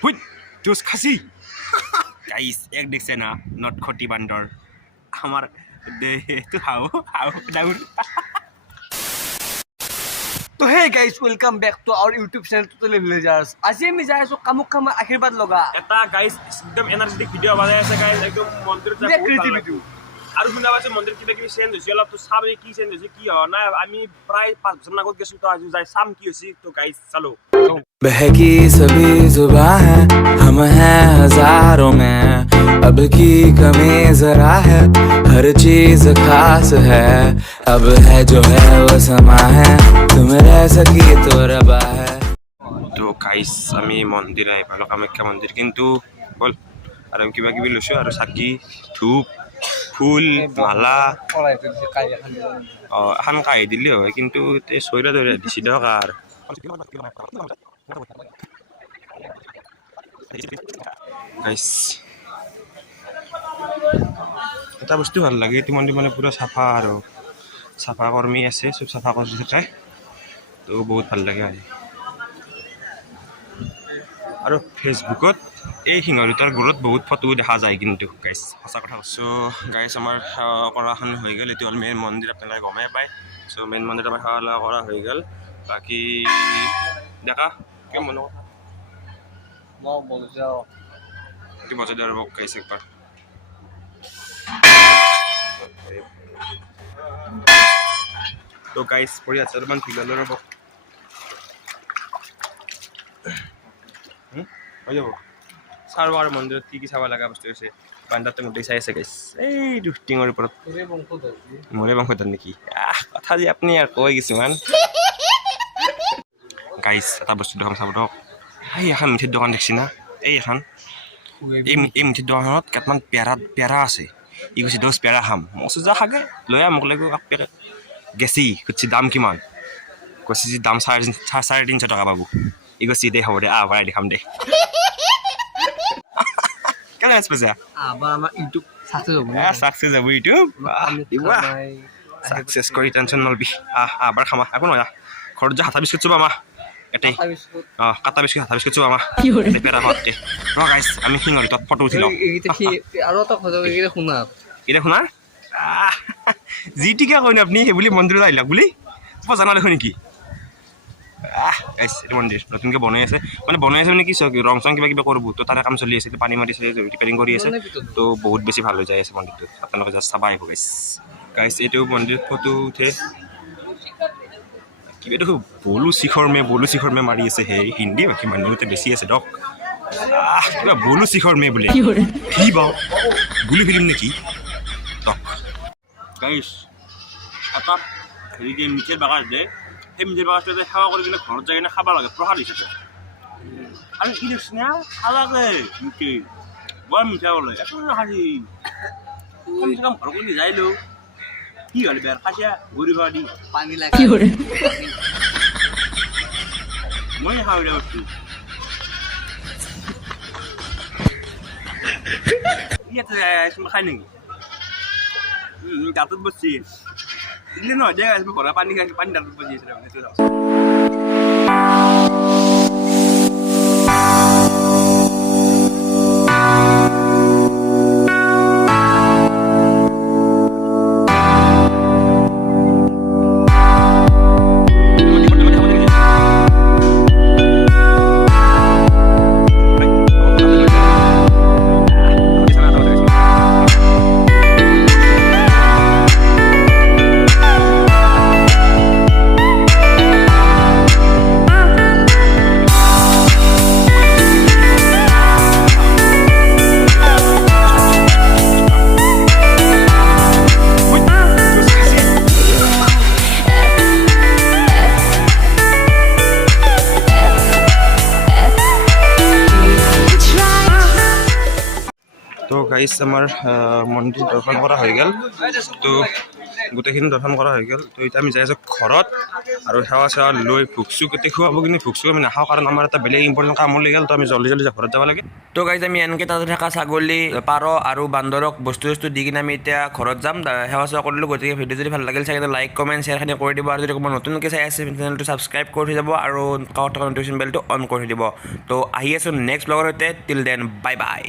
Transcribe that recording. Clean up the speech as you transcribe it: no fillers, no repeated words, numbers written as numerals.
Wheat জোস খাসি guys এক দেখছে না নট খটি বান্দর আমার দেহটো হাও হাও ডাউন तो hey guys welcome back to our YouTube channel totally villagers आज আমি যাই আছো কামুক আশীৰ্বাদ লগা এটা গাইস একদম এনাৰ্জেটিক ভিডিও বানাই আছে গাইস একদম মন্দিৰত যা ক্ৰিয়েটিভিটি আৰু শুনা পাইছে মন্দিৰ কিবা কিবি চেঞ্জ হৈছে অলপ তো চাবে কি চেঞ্জ হৈছে কি হয় না আমি প্ৰায় 5 বছৰ আগত গৈছো তো আজি যাই চাম কি হৈছে তো গাইস চলো बहकी सभी जुबां है हम हैं हजारों में अब की कमी जरा है हर चीज खास है अब है जो है वो समा है तुम रह सकी तो रबा है তো গাইস আমি মন্দিৰ আহি পালো কামাখ্যা মন্দিৰ কিন্তু বল আৰু কিবা কিবি লৈছো আৰু চাকি ধূপ ফুল মালা এখন কাঢ়ি দিলে হয় কিন্তু চৈৰা ধৰি দিছি দিয়ক আৰু গাইস এটা বস্তু ভাল লাগে এইটো মন্দিৰ মানে পুৰা চাফা আৰু চাফা কৰ্মী আছে চব চাফা কৰি থাকে তো বহুত ভাল লাগে আৰু ফেচবুকত এই সিংহ দুটাৰ গুৰত বহুত ফটো দেখা যায় কিন্তু গাইস সঁচা কথা কৈছো গাইস আমাৰ কৰাখন হৈ গ'ল এইটো হ'ল মেইন মন্দিৰ আপোনালোকে গমেই পায় চ' মেইন মন্দিৰ আমাৰ সেৱা কৰা হৈ গ'ল বাকী দেখা কি মন কথা মই বজাও কি বজাই দিয়াৰ মোক গাইস একবাৰ তো গাইস পৰি আছে অলপমান ভিলৰ ৰ'ব হৈ যাব চাব আৰু মন্দিৰত কি কি চাব লগা বস্তু আছে বান্দাতে গোটেই চাই আছে গাইছ এই টিঙৰ ওপৰত মোৰে বংশধৰ নেকি কথা যে আপুনি আৰু কৈ কিছুমান গাইছ এটা বস্তু দোকান চাব দিয়ক এই এখন মিঠাইৰ দোকান দেখছি না এই এখন এই মিঠাইৰ দোকানখনত কেইটামান পেৰা আছে ই কৈছে 10 পেৰা খাম মই কৈছোঁ যা খাগে লৈ আহ মোক লাগিব পেৰা গেছি সুধিছে দাম কিমান কৈছে যে দাম 350 টকা পাব ই কৈছে দে হ'ব দে ভৰাই দেখাম দে কেনে আছে পইচা আবা আমাৰ ইউটিউব সাকসেস যাব ইউটিউব সাকসেস কৰি টেনশন নলবি আবাৰ খামা একো নহয় ঘৰত যা হাতা বিস্কুট চুবা মা এটাই কাটা বিস্কুট হাতা বিস্কুট চুবা মা এটাই পেৰা হতে ৰ গাইস আমি সিংহৰ ভিতৰত ফটো উঠি লওঁ আৰু এটা কথা এইকেইটা শুনা এটা শুনা জিটিকে কইন আপনি হে বুলি মন্দিৰত আহিলা বুলি জানা দেখো নেকি এই মন্দিৰ নতুনকৈ বনাই আছে মানে কি ৰং চং কিবা কিবা কৰিব তো তাৰে কাম চলি আছে পানী মাৰি চলি ৰিপেয়াৰিং কৰি আছে তো বহুত বেছি ভাল হৈ যায় আছে মন্দিৰটো আপোনালোকে জাষ্ট চাব আহিব গাইছ এইটো মন্দিৰত ফটো উঠে কিবা দেখো বলু শিখৰ মে মাৰি আছে হে হিন্দী বাকী মানুহতে বেছি আছে দক কিবা বলু শিখৰ মে বোলে কি বাও গুলি ফিল্ম নেকি দক গাইছ এটা হেৰি যে মিঠেৰ বাগান দে সেই মিঠেৰ বাগানটোতে সেৱা কৰি কিনে ঘৰত যাই কিনে খাব লাগে প্ৰসাদ হিচাপে আৰু কি দেখছি না খালাগে মিঠে বৰ মিঠা বোলে একো নাখালি কমচে কম ঘৰ কৰি যাই লো কি হ'ল বেৰ খাইছা ঘূৰি ঘূৰা দি পানী লাগে মই খাওঁ দিয়া বস্তু ইয়াতে খাই নেকি দাঁতত বসছি ইলে নহয় দে ঘৰৰ পানী খাই পানী দাঁতত বজি আছে তো গাইস আমাৰ মন্দিৰ দৰ্শন কৰা হয়ে গেল তো গোটেইখিনি দৰ্শন কৰা হৈ গ'ল। তো এতিয়া আমি যাই আছোঁ ঘৰত আৰু সেৱা চেৱা লৈ ভোগ চোগ গোটেই খুৱাব, কিন্তু ভোগ চোগ আমি নাখাওঁ কাৰণ আমাৰ এটা বেলেগ ইম্পৰ্টেণ্ট কাম ওলাই গ'ল। তো আমি জল্দি ঘৰত যাব লাগে। তো গাইজ আমি এনেকৈ তাতে থকা ছাগলী, পাৰ আৰু বান্দৰক বস্তু দি কিনে আমি এতিয়া ঘৰত যাম। সেৱা চেৱা কৰিলোঁ। গতিকে ভিডিঅ' যদি ভাল লাগিল চাগে লাইক কমেণ্ট শ্বেয়াৰখিনি কৰি দিব, আৰু যদি কোনোবা নতুনকৈ চাই আছে চেনেলটো ছাবস্ক্ৰাইব কৰি থৈ যাব আৰু কাষত থকা নটিফিকেশ্যন বেলটো অন কৰি থৈ দিব। তো আহি আছোঁ নেক্সট ব্লগৰ সৈতে। Till then bye bye.